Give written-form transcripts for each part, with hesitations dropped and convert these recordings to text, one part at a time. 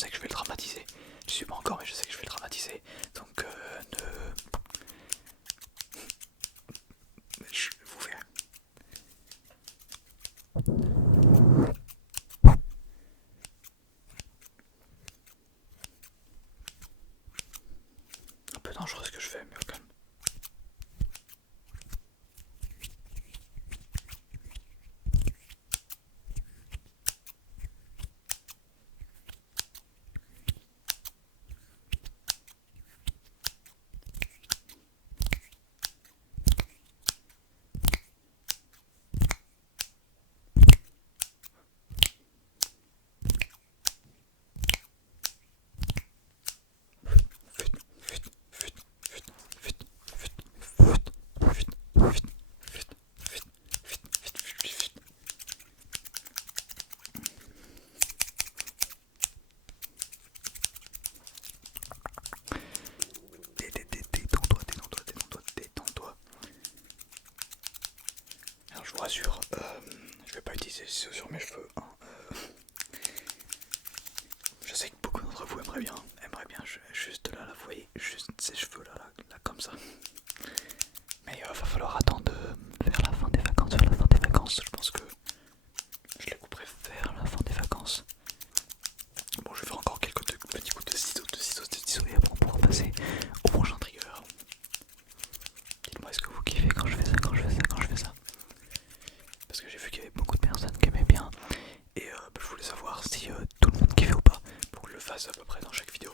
sais que je vais le dramatiser. Je suis pas encore, mais je sais que je vais le dramatiser. Donc je vous verrez. Un peu dangereux ce que je fais, mais au calme. Détends-toi, détends-toi, détends-toi, détends-toi. Alors je vous rassure, je vais pas utiliser ce sur mes cheveux. Hein. Je sais que beaucoup d'entre vous aimeraient bien juste là, vous voyez, juste ces cheveux là comme ça. Mais va falloir attendre vers la fin des vacances, vers la fin des vacances. Je pense que je les couperai vers la fin des vacances. Bon, je vais faire encore quelques petits coups de ciseaux et après on pourra passer au prochain trigger. Dites-moi, est-ce que vous kiffez quand je fais ça, quand je fais ça, quand je fais ça? Parce que j'ai vu qu'il y avait beaucoup de personnes qui aimaient bien. Et je voulais savoir si tout le monde kiffait ou pas. Pour que je le fasse à peu près dans chaque vidéo.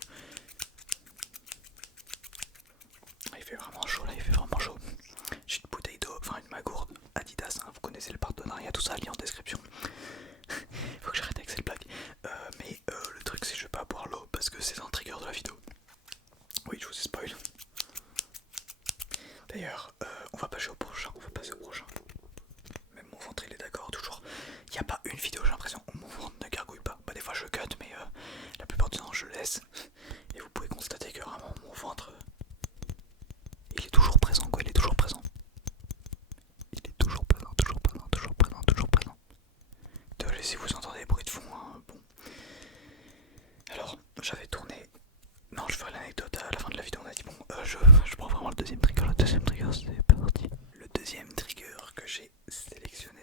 Ah, il fait vraiment chaud là, il fait vraiment chaud. J'ai une bouteille d'eau, enfin une magourde Adidas, hein, vous connaissez le partenariat, tout ça, lien en description. Faut que j'arrête avec cette blague. Mais le truc c'est que je vais pas boire l'eau parce que c'est un trigger de la vidéo. Oui, je vous ai spoil. D'ailleurs, on va passer au prochain, Même mon ventre il est d'accord, toujours. Il n'y a pas une vidéo, j'ai l'impression, où mon ventre ne gargouille pas. Bah des fois je cut, mais la plupart du temps je laisse. Et vous pouvez constater que vraiment mon ventre, il est toujours présent quoi, il est toujours présent. Il est toujours présent, toujours présent, toujours présent, toujours présent. Désolé si vous entendez des bruits de fond, hein, bon. Alors, j'avais tourné. Non, je ferai l'anecdote à la fin de la vidéo. On a dit, bon, je prends vraiment le deuxième trigger. Le deuxième trigger, c'est parti. Le deuxième trigger que j'ai sélectionné,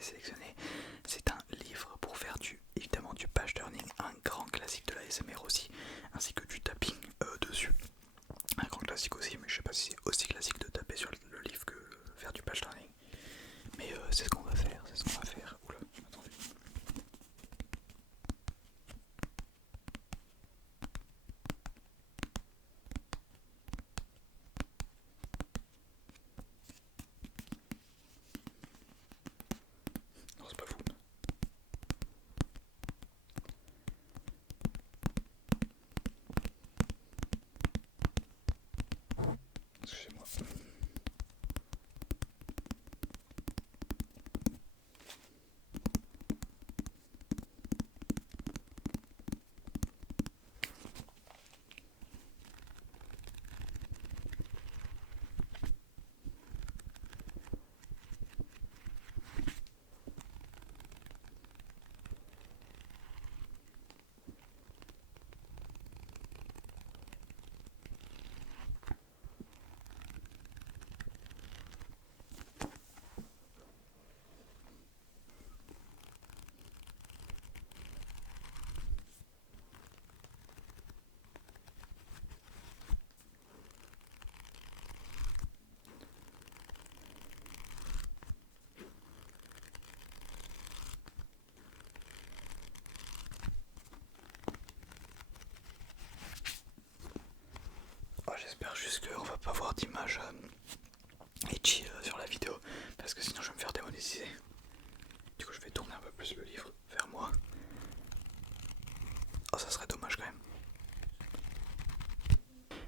c'est un livre pour faire évidemment du page turning, un grand classique de la SMR aussi, ainsi que du tapping dessus. Un grand classique aussi, mais je sais pas si c'est aussi classique de taper sur le livre que faire du page turning. Mais c'est ce qu'on va faire, c'est ce qu'on va faire. Oula, attendez. Non, c'est pas fou. Excusez-moi. Oh, j'espère juste qu'on va pas avoir d'image itchy sur la vidéo parce que sinon je vais me faire démonétiser. Du coup je vais tourner un peu plus le livre vers moi. Oh, ça serait dommage quand même.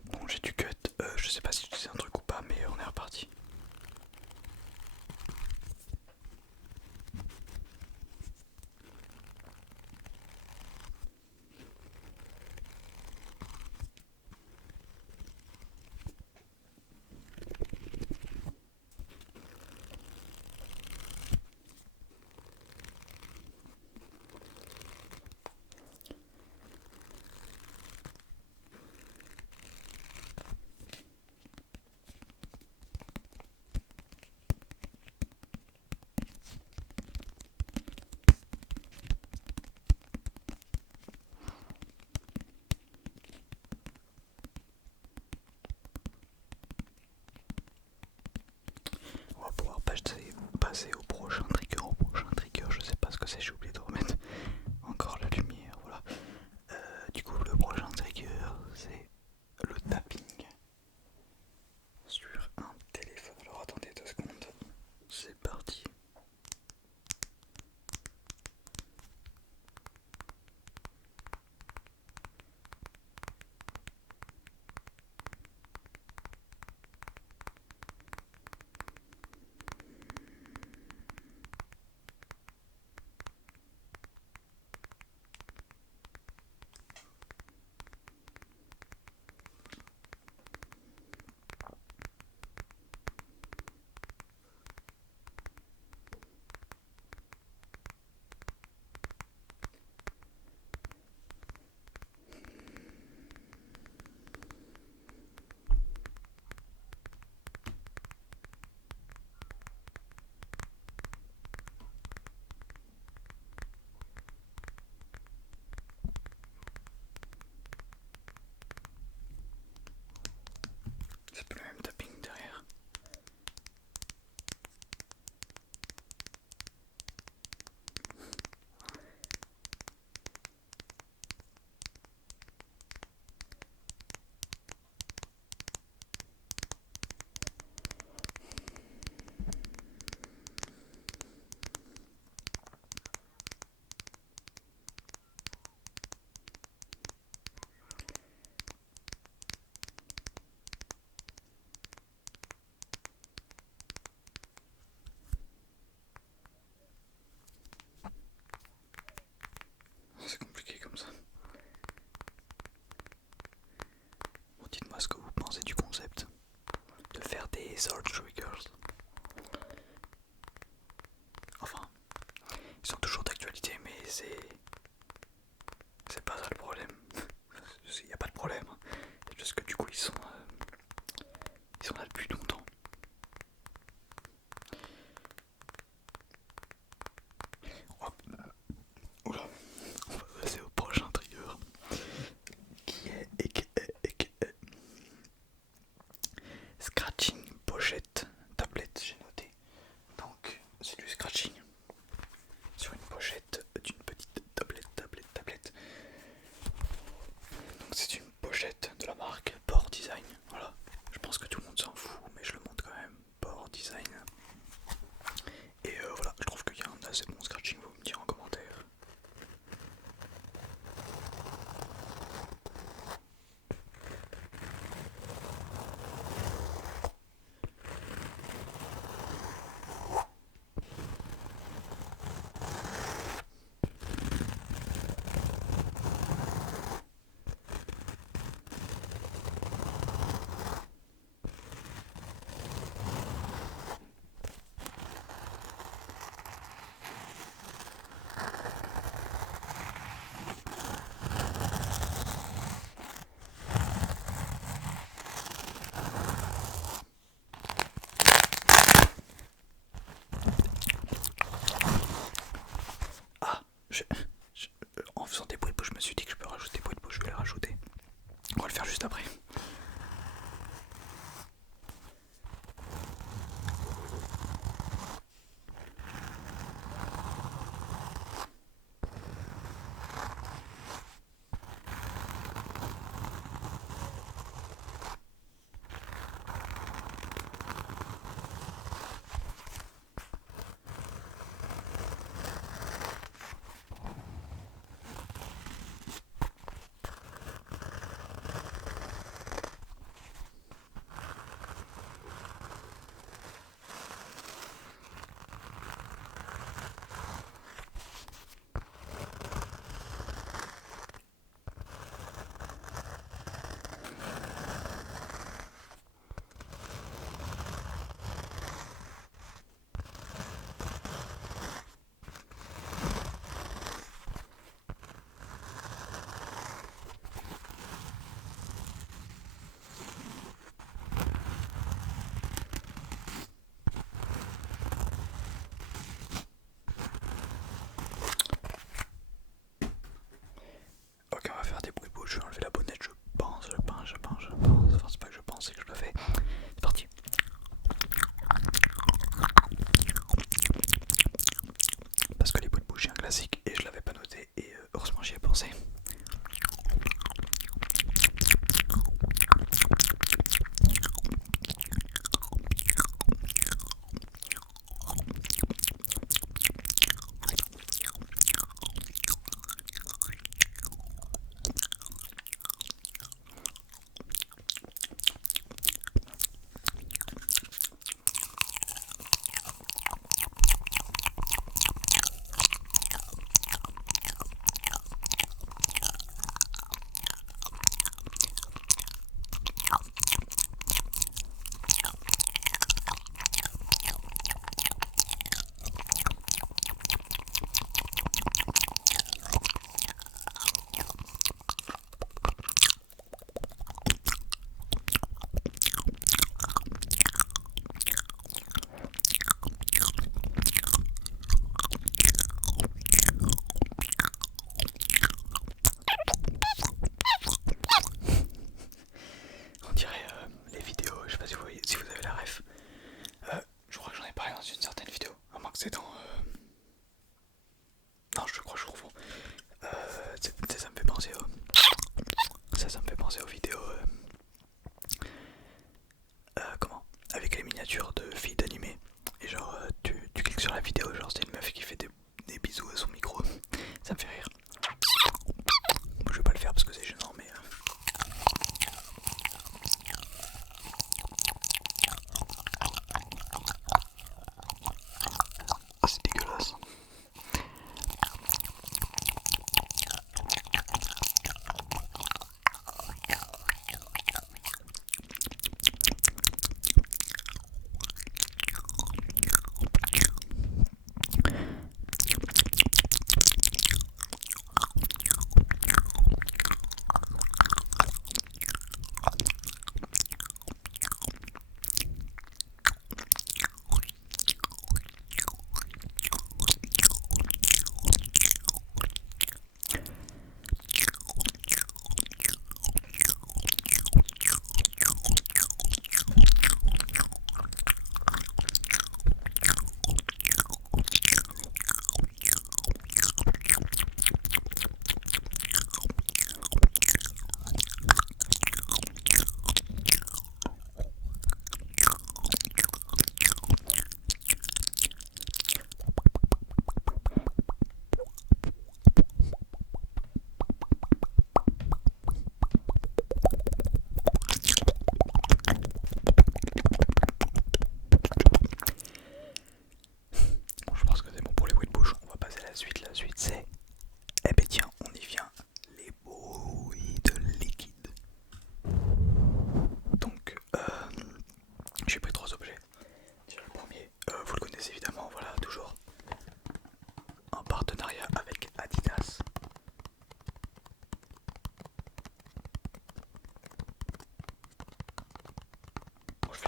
Bon, j'ai du cut, je sais pas si je disais un truc ou pas, mais on est reparti. passer au prochain trigger. Je sais pas ce que c'est, j'ai oublié de remettre encore la lumière. Voilà. Du coup, le prochain trigger, c'est le tapping sur un téléphone. Alors attendez 2 secondes. C'est parti.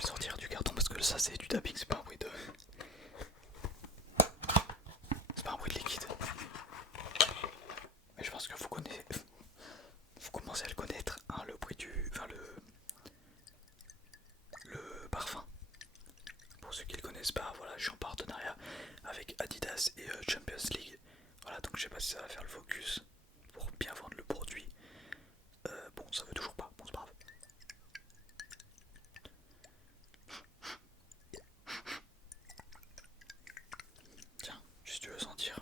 sortir du carton parce que ça c'est du tapping, c'est pas un bruit de. C'est pas un bruit de liquide. Mais je pense que vous connaissez. Vous commencez à le connaître, hein, le bruit du. Enfin le parfum. Pour ceux qui le connaissent pas, voilà, je suis en partenariat avec Adidas et Champions League. Voilà, donc je sais pas si ça va faire le focus pour bien vendre le produit. Bon, ça veut toujours pas, bon c'est pas grave. Tiens, si tu veux sentir.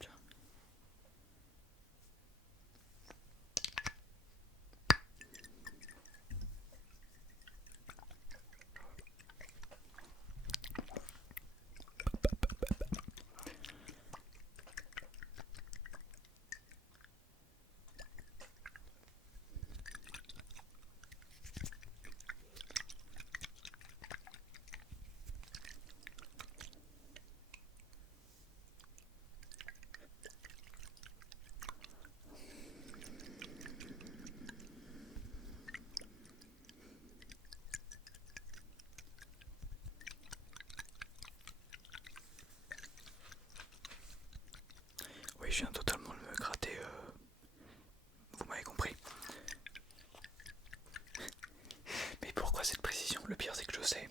Tiens. Oui, je viens totalement de me gratter, vous m'avez compris. Mais pourquoi cette précision? Le pire c'est que je sais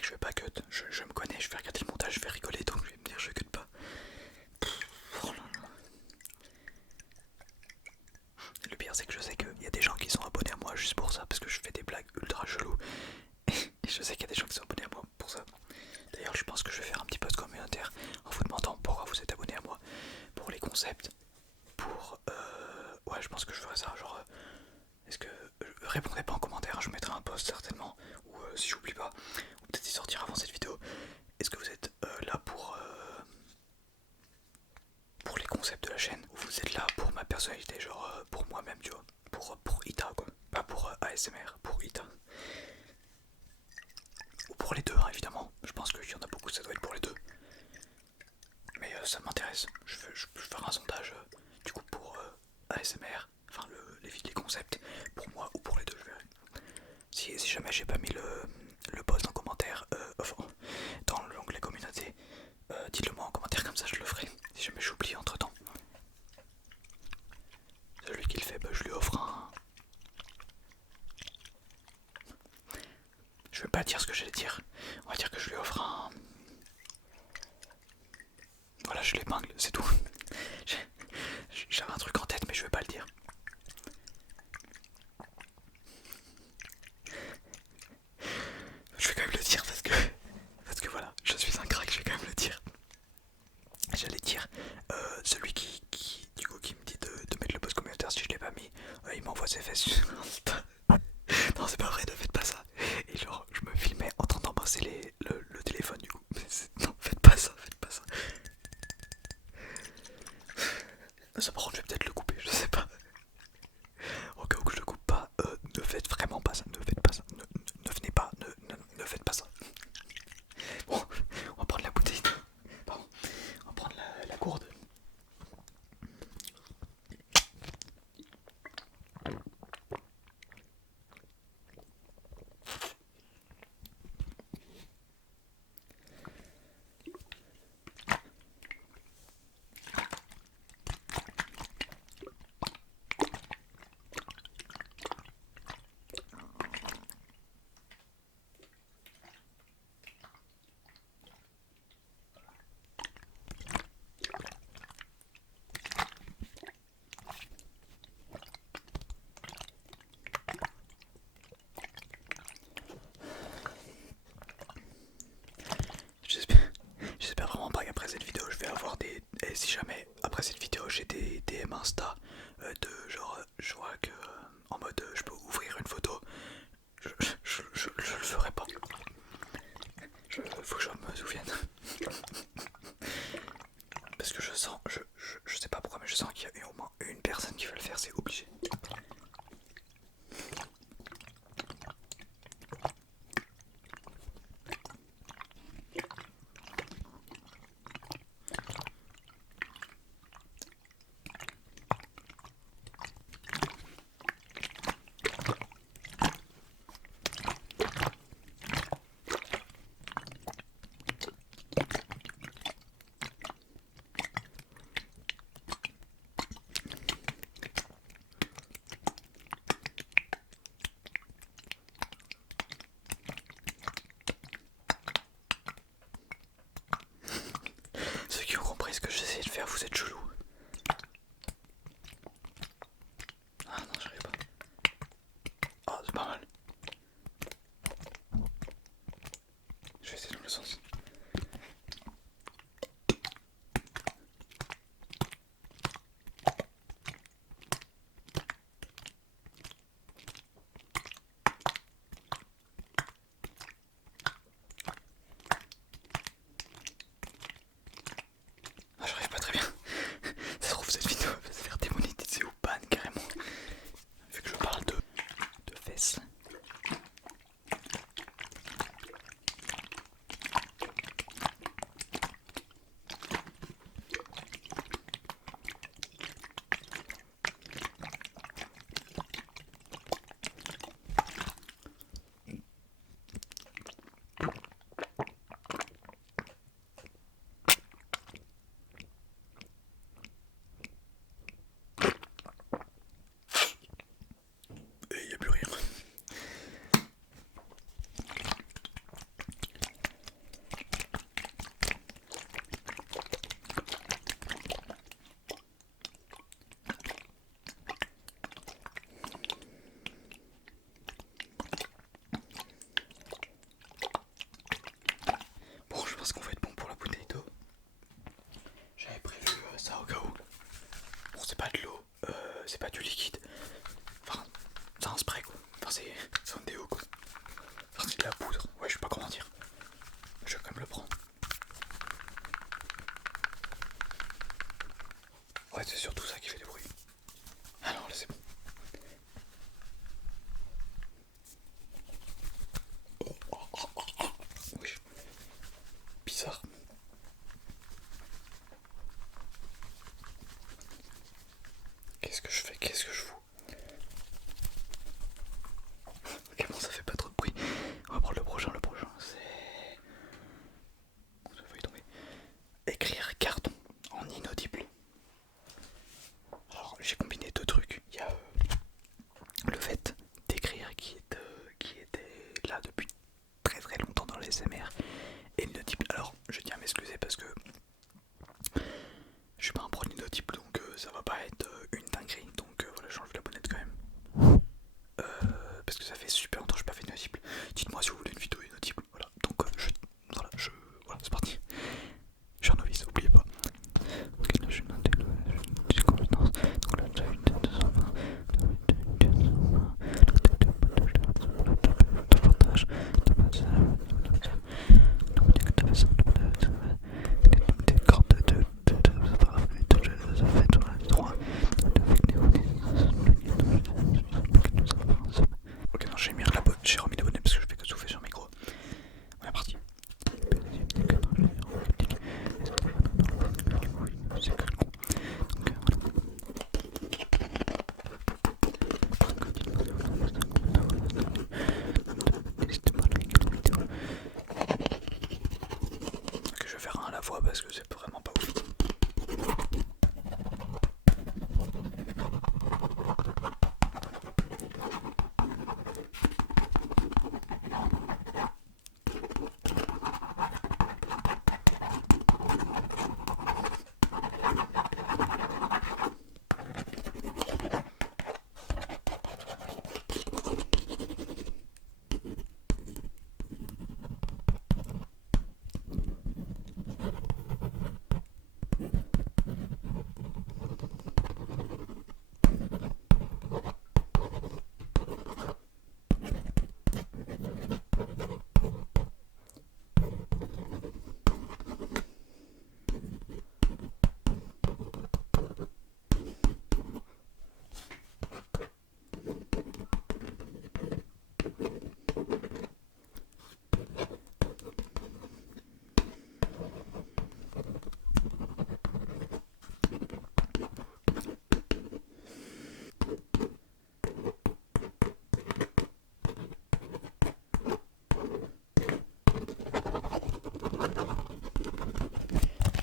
que je vais pas cut, je me connais, je vais regarder le montage, je vais rigoler, donc je vais me dire je cut pas. Oh là là. Le pire c'est que je sais qu'il y a des gens qui sont abonnés à moi juste pour ça, parce que je fais des blagues ultra cheloues. Et je sais qu'il y a des gens qui sont abonnés à moi pour ça. D'ailleurs je pense que je vais faire un petit post communautaire en vous demandant pourquoi vous êtes abonné à moi. Pour les concepts, pour... Ouais, je pense que je ferai ça, genre... Est-ce que... répondez pas en commentaire, hein, je vous mettrai un post certainement, ou si j'oublie pas, ou peut-être il sortira avant cette vidéo. Est-ce que vous êtes là pour les concepts de la chaîne, ou vous êtes là pour ma personnalité, genre pour moi-même, tu vois, pour Ita quoi, pas pour ASMR, pour Ita. Ou pour les deux, hein, évidemment, je pense qu'il y en a beaucoup, ça doit être pour les deux. Mais ça m'intéresse, je vais faire un sondage du coup pour ASMR, enfin les concepts, pour moi ou pour les deux, je verrai. Si jamais j'ai pas mis le post en commentaire, enfin, dans l'onglet communauté, dites-le moi en commentaire, comme ça je le ferai, si jamais j'oublie entre temps. Celui qui le fait, bah, je lui offre un... Je vais pas dire ce que j'allais dire, on va dire que je lui offre un... Voilà, je l'épingle, c'est tout. J'avais un truc en tête mais je vais pas le dire. Je vais quand même le dire parce que voilà, je suis un crack, je vais quand même le dire. J'allais dire, celui du coup qui me dit de mettre le post communautaire si je l'ai pas mis, il m'envoie ses fesses sur Insta. Non c'est pas vrai, ne faites pas ça. Et genre je me filmais en train d'embrasser le téléphone du coup. Non faites pas ça, faites pas ça. Ça par contre je vais peut-être le couper, je sais pas. Au cas où que je le coupe pas, ne faites vraiment pas ça, ne faites pas ça, ne venez pas, ne faites pas ça. Bon, on va prendre la bouteille. Pardon, on va prendre la gourde. c'est pas du liquide. Enfin, c'est un spray quoi. Enfin, c'est un déo quoi. Enfin, c'est de la poudre. Ouais, je sais pas comment dire. Je vais quand même le prendre. Ouais, c'est surtout ça qui fait du bruit. Alors là, c'est bon. Oui. Bizarre. Qu'est-ce que je fais? Qu'est-ce que je fous? Ok, bon, ça fait pas trop de bruit. On va prendre le prochain. Le prochain, c'est. Ça va y tomber. Écrire carton en inaudible. Alors, j'ai combiné deux trucs. Il y a le fait d'écrire qui était là depuis très très longtemps dans les SMR et l'inaudible. Alors, je tiens à m'excuser parce que je suis pas un pro de l'inaudible donc ça va pas être une dinguerie. Donc voilà, j'enlève la bonnette quand même. Parce que ça fait super longtemps que je n'ai pas fait inaudible. Dites-moi si vous voulez une vidéo inaudible. Voilà, donc voilà, c'est parti. Je suis un novice, n'oubliez pas. Ok, là je suis noté, j'ai compétence. Donc là j'ai une tête de 120. Davantage, ok, non, j'ai remis la bonne parce que je fais que souffler sur le micro. On est parti. Ok, je vais faire un à la fois parce que c'est vraiment pas ouf.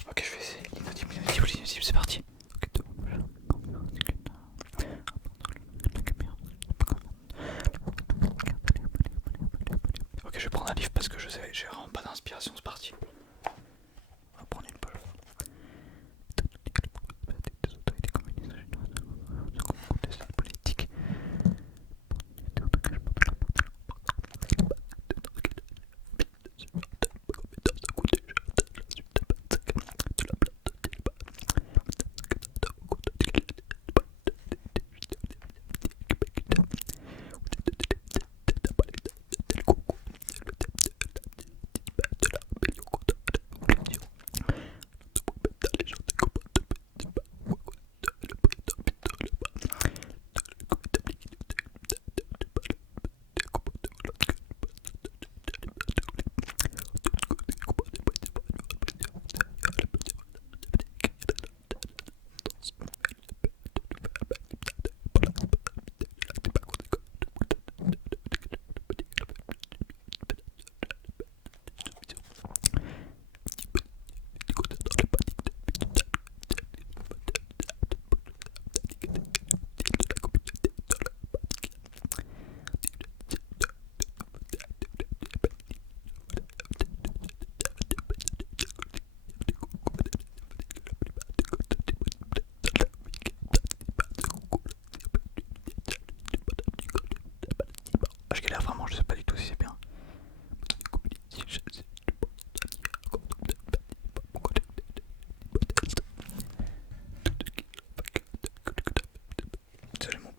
Ok, je vais essayer l'inaudible, c'est parti. Ok, je vais prendre un livre parce que je sais, j'ai vraiment pas d'inspiration, c'est parti. On va prendre une page. Politique.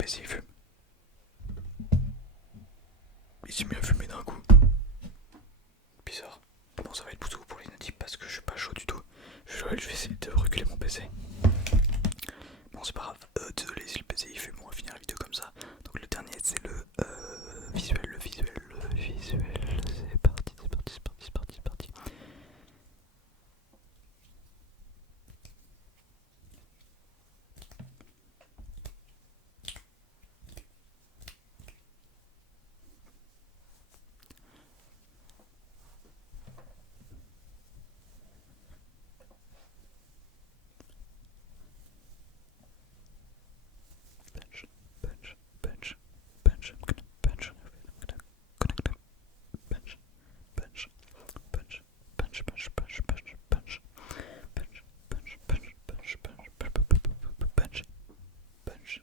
PC il fume. Il s'est mis à fumer d'un coup. Bizarre. Bon, ça va être plutôt pour l'inaudible parce que je suis pas chaud du tout. Je vais essayer de reculer mon PC. Bon, c'est pas grave. Désolé si le PC il fume, on va finir la vidéo comme ça. Donc le dernier c'est le visuel. C'est parti, c'est parti, c'est parti, c'est parti, c'est parti. Punch, punch, punch, punch, punch, punch, punch, punch, punch, punch, punch, punch, punch, punch, punch, punch, punch, punch.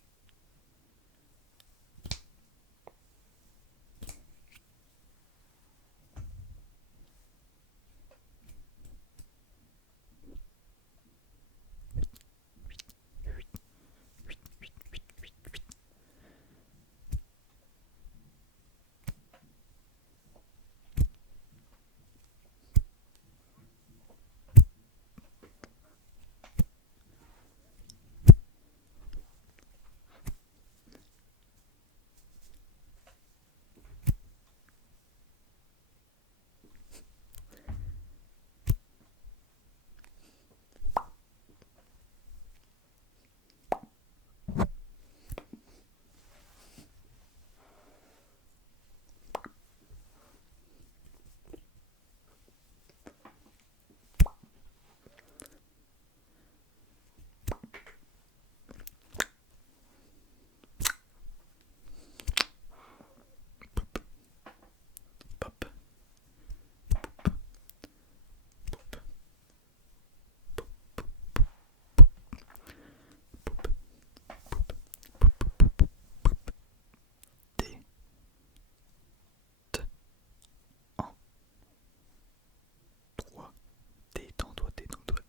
Détends-toi, détends-toi.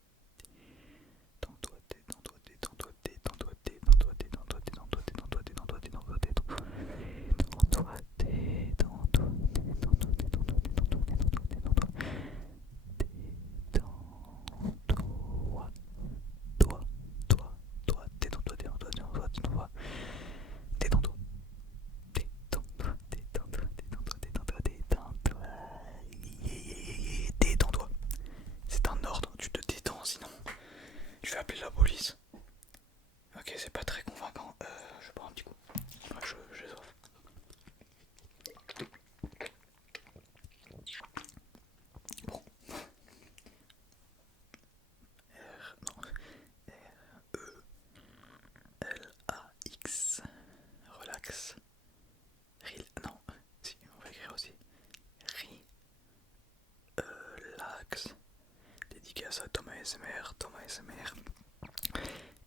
Détends-toi, détends-toi, détends-toi, détends-toi, détends-toi, détends-toi, détends-toi, détends-toi, détends-toi, détends-toi, détends-toi, détends-toi, détends-toi, détends-toi, détends-toi, détends-toi, détends-toi, détends-toi, toi, toi, toi, détends-toi, détends-toi, détends-toi, détends-toi, détends-toi, détends-toi, détends-toi, détends-toi, détends-toi, détends-toi, détends-toi. C'est un ordre, tu te détends, sinon je vais appeler la police. Ok, c'est pas très convaincant. Je bois un petit coup. Ouais, j'ai soif. Bon. Non. R-E-L-A-X. Relax. Non. Si, on va écrire aussi. Relax. Dédicace à Thomas ASMR. Thomas ASMR.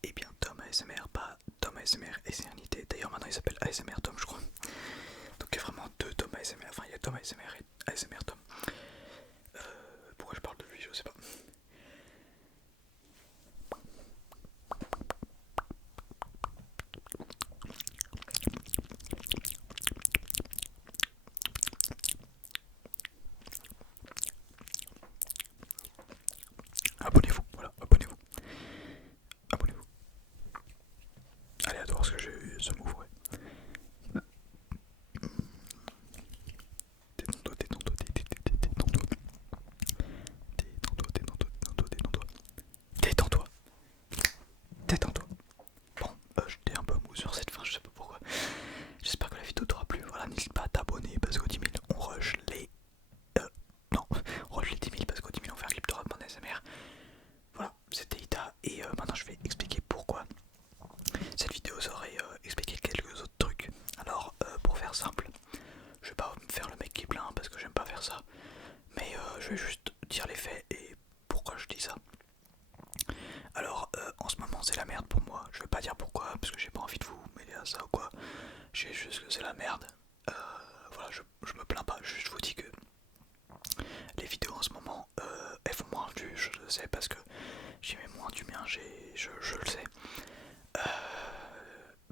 Et bien, Thomas ASMR, pas Thomas ASMR et c'est unité. D'ailleurs, maintenant il s'appelle ASMR Tom, je crois. Donc il y a vraiment deux Thomas ASMR. Enfin, il y a Thomas ASMR et ASMR Tom. Pourquoi je parle de lui, je sais pas. Abonnez-vous, voilà, abonnez-vous. Abonnez-vous. Allez, à voir ce que j'ai eu ce move, ouais. Détends-toi, détends-toi, détends-toi. Détends-toi, détends-toi, détends-toi, détends-toi. Détends-toi. Détends-toi. Bon, j'étais un peu mou sur cette fin, je sais pas pourquoi. J'espère que la vidéo t'aura plu. Voilà, n'hésite pas à t'abonner parce qu'au 10 000, on rush les. Non, on rush les 10 000 parce qu'au 10 000, on fait un clip de rap en ASMR. Voilà, c'était Ita et maintenant je vais expliquer pourquoi. Cette vidéo aurait expliqué quelques autres trucs. Alors, pour faire simple, je vais pas me faire le mec qui plaint parce que j'aime pas faire ça. Mais je vais juste dire les faits et pourquoi je dis ça. Alors en ce moment c'est la merde pour moi. Je vais pas dire pourquoi parce que j'ai pas envie de vous mêler à ça ou quoi. J'ai juste que c'est la merde. Voilà, je me plains pas. Je vous dis que les vidéos en ce moment elles font moins de vues. Je le sais parce que j'y mets moins du mien. Je le sais.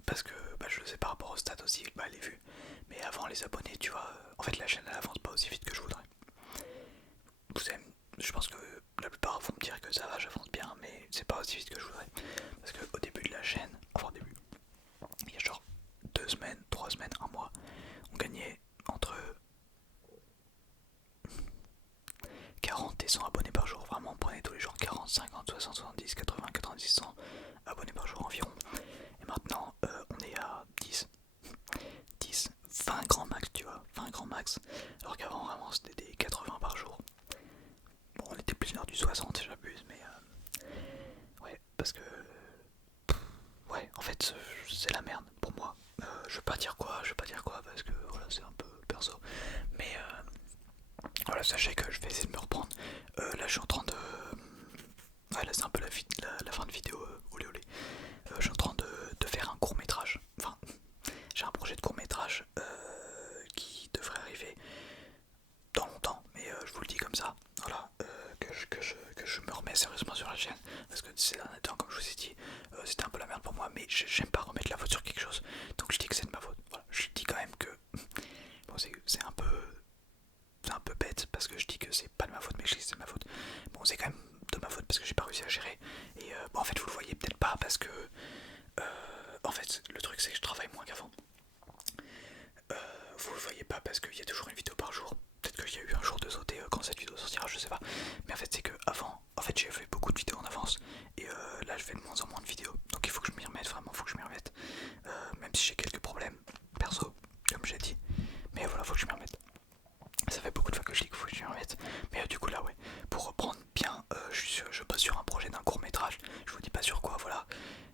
Parce que bah, je le sais par rapport au stats aussi, bah les vues. Mais avant les abonnés, tu vois, en fait la chaîne elle avance pas aussi vite que je voudrais. Vous savez, je pense que la plupart vont me dire que ça va, j'avance bien, mais c'est pas aussi vite que je voudrais. Parce qu'au début de la chaîne, enfin au début, il y a genre 2 semaines, 3 semaines, 1 mois, on gagnait entre 40 et 100 abonnés par jour. Vraiment, on prenait tous les jours 40, 50, 60, 70, 80, 90, 100 abonnés par jour environ. Et maintenant, on est à 10, 20 grands max, tu vois, 20 grands max. Alors qu'avant, vraiment, c'était des 80 par jour. Bon, on était plus vers du 60, j'abuse, mais ouais, parce que ouais, en fait, c'est la merde pour moi. Je vais pas dire quoi, parce que voilà, c'est un peu perso. Mais voilà, sachez que je vais essayer de me reprendre. Là, je suis en train de. Ouais, là, c'est un peu la fin de vidéo, olé olé. Je suis en train de faire un court métrage. Enfin, j'ai un projet de court métrage qui devrait arriver dans longtemps, mais je vous le dis comme ça. Voilà, que je me remets sérieusement sur la chaîne. Parce que ces derniers temps, comme je vous ai dit, c'était un peu la merde pour moi, mais j'aime pas remettre la faute sur quelque chose. Donc je dis que c'est de ma faute. Voilà, je dis quand même que. Bon, c'est un peu. C'est un peu bête parce que je dis que c'est pas de ma faute, mais je dis que c'est de ma faute. Bon, c'est quand même de ma faute parce que j'ai pas réussi à gérer. Et bon, en fait, vous le voyez peut-être pas parce que. En fait, le truc c'est que je travaille moins qu'avant. Vous le voyez pas parce qu'il y a toujours une vidéo par jour. Peut-être qu'il y a eu un jour de sauter quand cette vidéo sortira, je sais pas. Mais en fait, c'est que avant, en fait, j'ai fait beaucoup de vidéos en avance. Et là, je fais de moins en moins de vidéos. Donc il faut que je m'y remette, vraiment, faut que je m'y remette. Même si j'ai quelques problèmes perso, comme j'ai dit. Mais voilà, faut que je m'y remette. Ça fait beaucoup de fois que je dis qu'il faut que je m'y remette. Mais du coup, là, ouais, pour reprendre bien, je bosse sur un projet d'un court métrage. Je vous dis pas sur quoi, voilà.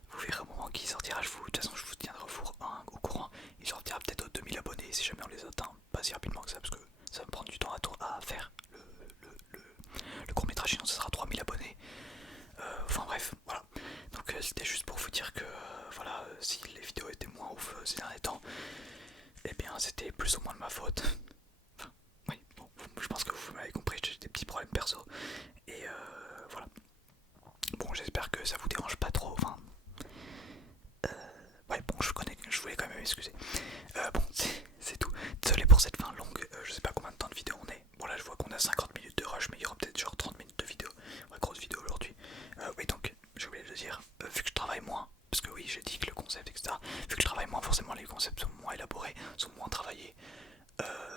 Vous verrez au moment qui sortira, de toute façon je vous tiendrai au courant. Il sortira peut-être aux 2000 abonnés si jamais on les atteint, pas si rapidement que ça parce que ça va me prendre du temps à faire le court métrage, sinon ça sera 3000 abonnés. Enfin bref, voilà. Donc c'était juste pour vous dire que voilà, si les vidéos étaient moins ouf ces derniers temps, eh bien c'était plus ou moins de ma faute. Enfin, oui, bon, je pense que vous m'avez compris, j'ai des petits problèmes perso. Et voilà. Bon, j'espère que ça vous dérange pas trop. Enfin, ouais, bon, je voulais quand même m'excuser. Bon, c'est tout. Désolé pour cette fin longue, je sais pas combien de temps de vidéo on est. Bon, là, je vois qu'on a 50 minutes de rush, mais il y aura peut-être genre 30 minutes de vidéo. Ouais, grosse vidéo aujourd'hui. Oui, donc, j'ai oublié de le dire, vu que je travaille moins, parce que oui, j'ai dit que le concept, etc. Vu que je travaille moins, forcément, les concepts sont moins élaborés, sont moins travaillés,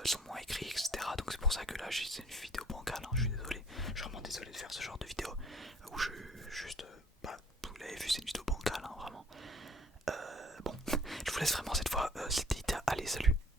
sont moins écrits, etc. Donc, c'est pour ça que là, c'est une vidéo bancale, hein, je suis désolé. Je suis vraiment désolé de faire ce genre de vidéo où je juste. Bah, vous l'avez vu, c'est une vidéo bancale, hein, vraiment. Bon, je vous laisse vraiment cette fois. C'était allez, salut.